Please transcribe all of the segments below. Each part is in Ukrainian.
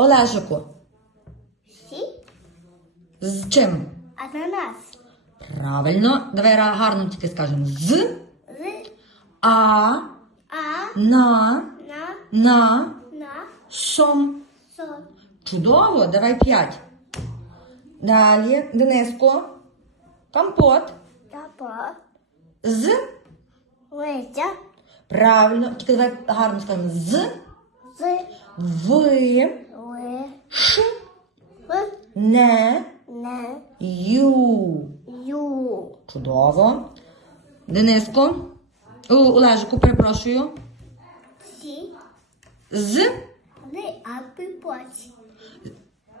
Олежику, Сі. з чим? Ананас. Правильно. Давай гарно тільки скажемо. З, З. а, А. на, На. на, На. сом. Сон. Чудово, давай п'ять. Далі, Дениско, компот. Тапа. З. Лися. Правильно. Тільки давай гарно скажемо. З, З. в, Ви. Не, Не. ю. Ю. Чудово. Дениско. О, Олежику, перепрошую. Сі. З, З. Апипоч.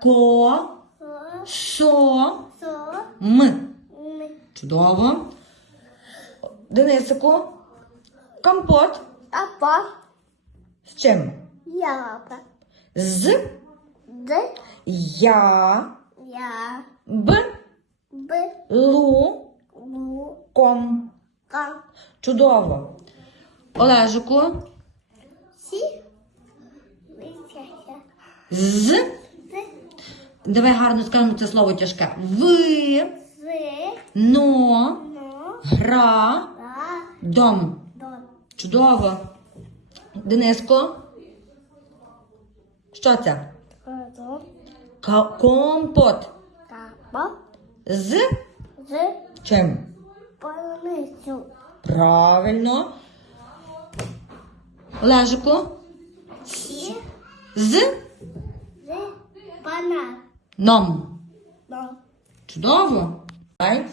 ко, Со. со, Со. м. Чудово. Денисику. Компот. Тапа. З чим? Яба. З, Д. я, Я. б, Б. лу, Лу. ком. Кам. Чудово. Олежику. Сі. З. З. Давай гарно скажемо це слово тяжке. В, З. но, Но. гра, Ра. дом. Дон. Чудово. Дениско. Що це? Компот. З З. чим? Полуницю. Правильно. Олежику. Сі. З З. Банан. ном. Чудово. Давай.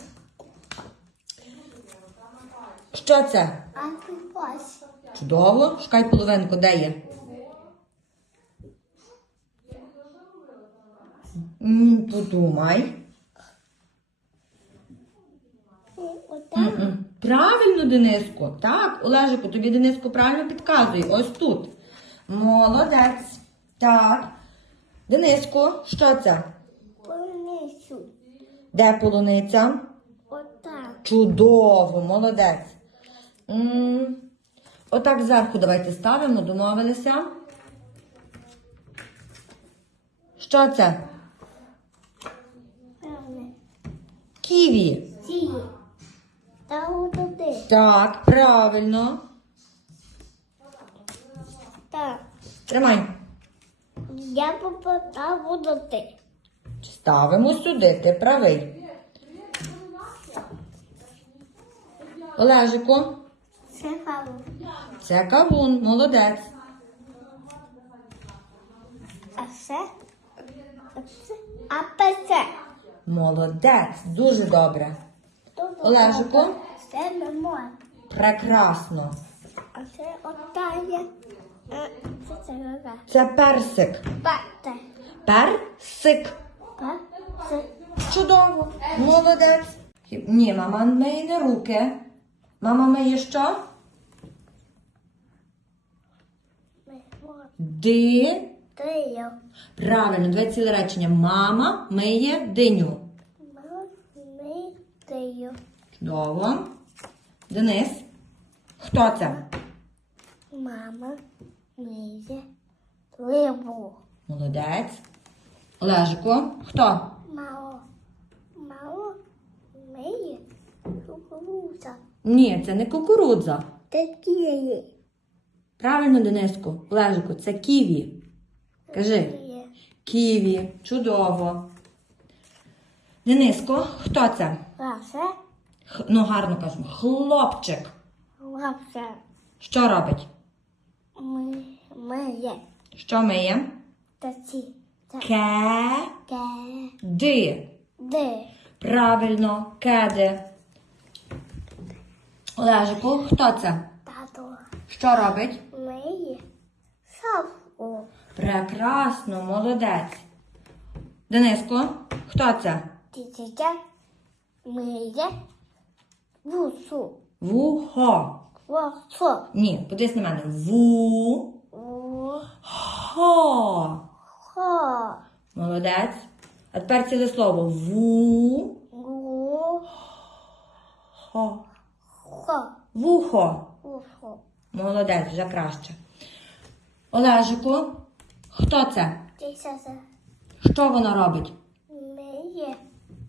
Що це? Чудово. Шукай половинку, де є? Подумай. Отак. М-м. Правильно, Дениско. Так, Олежику, тобі Дениско правильно підказує. Ось тут. Молодець. Так. Дениско, що це? Полуницю. Де полуниця? Отак. Чудово, молодець. М, Отак зверху давайте ставимо, домовилися. Що це? Правильно. Ківі. Сі. Та туди. Так, правильно. Так. Тримай. Я попитав туди. Ставимо сюди, ти правий. Олежику, Це хаву. це кавун, молодець. А це? А це? А це? Молодець, дуже добре. Олежику? Це лимон. Прекрасно. А це отає. Е, Це яка? Це персик. Бате. Персик. Це. Чудово. Молодець. Ні, мама миє не руки. Мама миє що? Ди. Трио. Правильно, дві ціле речення. Мама миє диню. Ми трио. Чудово. Денис. Хто це? Мама миє рибу. Молодець. Олежико. Хто? Мао. Мао миє кукуруза. Ні, це не кукурудза. Такі є. Правильно, Дениску. Олежику, це ківі. Кажи. Є. Ківі. Чудово. Дениско, хто це? Ласе. Х- Ну, гарно кажемо. Хлопчик. Лапся. Що робить? Ми миє. Що миє? Таці. Та Ке. ке. Ди. Де. Правильно, кеди. Олежику, хто це? Тато. Що робить? Миє. Шапку. Прекрасно, молодець. Дениско, хто це? Тітя. Миє. Вусу. Вухо. Вусу. Ні, подивись на мене. Ву. Хо. Хо. Молодець. А тепер ціле слово. Ву. Гу. Хо. Хо. Вухо. Вусу. Молодець, вже краще. Олежику, Хто це? Що воно робить? миє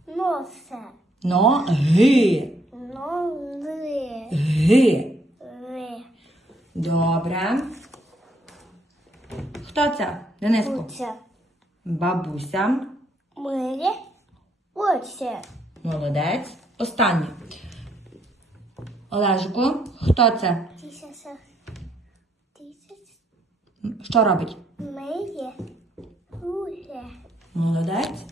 носа. Ноги. Ноги. Ги. Ви. Добре. Хто це? Дениску. Буча. Бабуся. Миє очі. Молодець. Останнє. Олежику, хто це? Що робить? Миє руки. Молодець.